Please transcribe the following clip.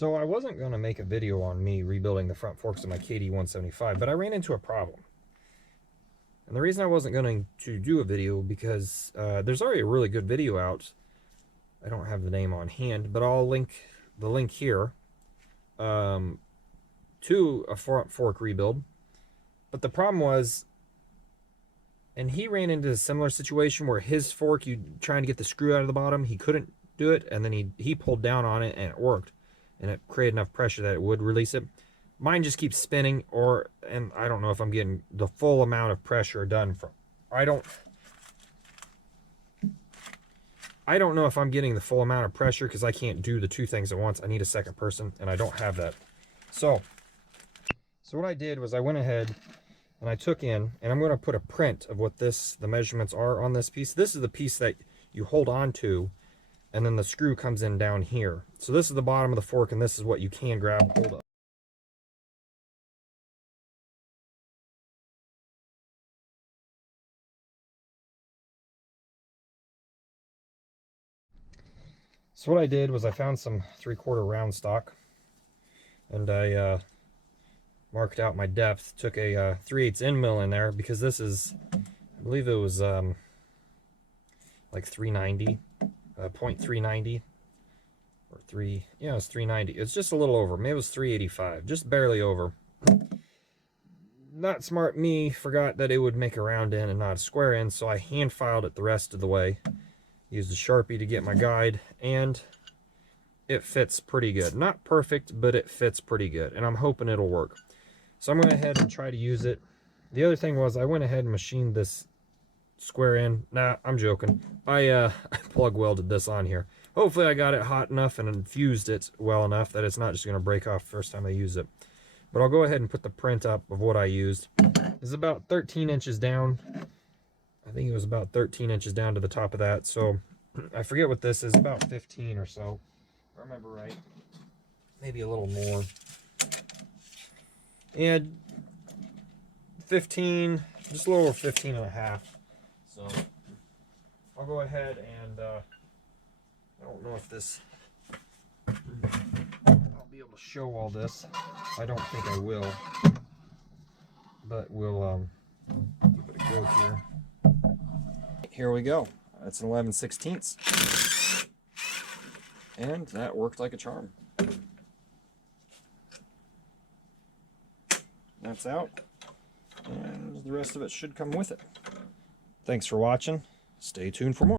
So I wasn't going to make a video on me rebuilding the front forks of my KD175, but I ran into a problem. And the reason I wasn't going to do a video because there's already a really good video out. I don't have the name on hand, but I'll link the link here to a front fork rebuild. But the problem was, and he ran into a similar situation where his fork, you trying to get the screw out of the bottom, he couldn't do it, and then he pulled down on it and it worked, and it created enough pressure that it would release it. Mine just keeps spinning, and I don't know if I'm getting the full amount of pressure done from. I don't know if I'm getting the full amount of pressure because I can't do the two things at once. I need a second person, and I don't have that. So what I did was I went ahead and I took in, and I'm going to put a print of what the measurements are on this piece. This is the piece that you hold on to, and then the screw comes in down here. So this is the bottom of the fork, and this is what you can grab and hold of. So what I did was I found some 3/4 round stock, and I marked out my depth, took a 3/8 end mill in there, because this is, I believe it was like 390, 0.390, or yeah, it was 390. It's just a little over, maybe it was 385, just barely over. Not smart me forgot that it would make a round end and not a square end, so I hand filed it the rest of the way. Used a Sharpie to get my guide, and it fits pretty good. Not perfect, but it fits pretty good, and I'm hoping it'll work. So I'm going to go ahead and try to use it. The other thing was I went ahead and machined this square end. Nah, I'm joking. I plug welded this on here. Hopefully I got it hot enough and infused it well enough that it's not just going to break off the first time I use it. But I'll go ahead and put the print up of what I used. It's about 13 inches down. I think it was about 13 inches down to the top of that. So I forget what this is, about 15 or so, if I remember right. Maybe a little more. And 15, just a little over 15 and a half. So I'll go ahead and I don't know if this, I'll be able to show all this. I don't think I will, but we'll give it a go here. Here we go. That's an 11/16, and that worked like a charm. That's out, and the rest of it should come with it. Thanks for watching. Stay tuned for more.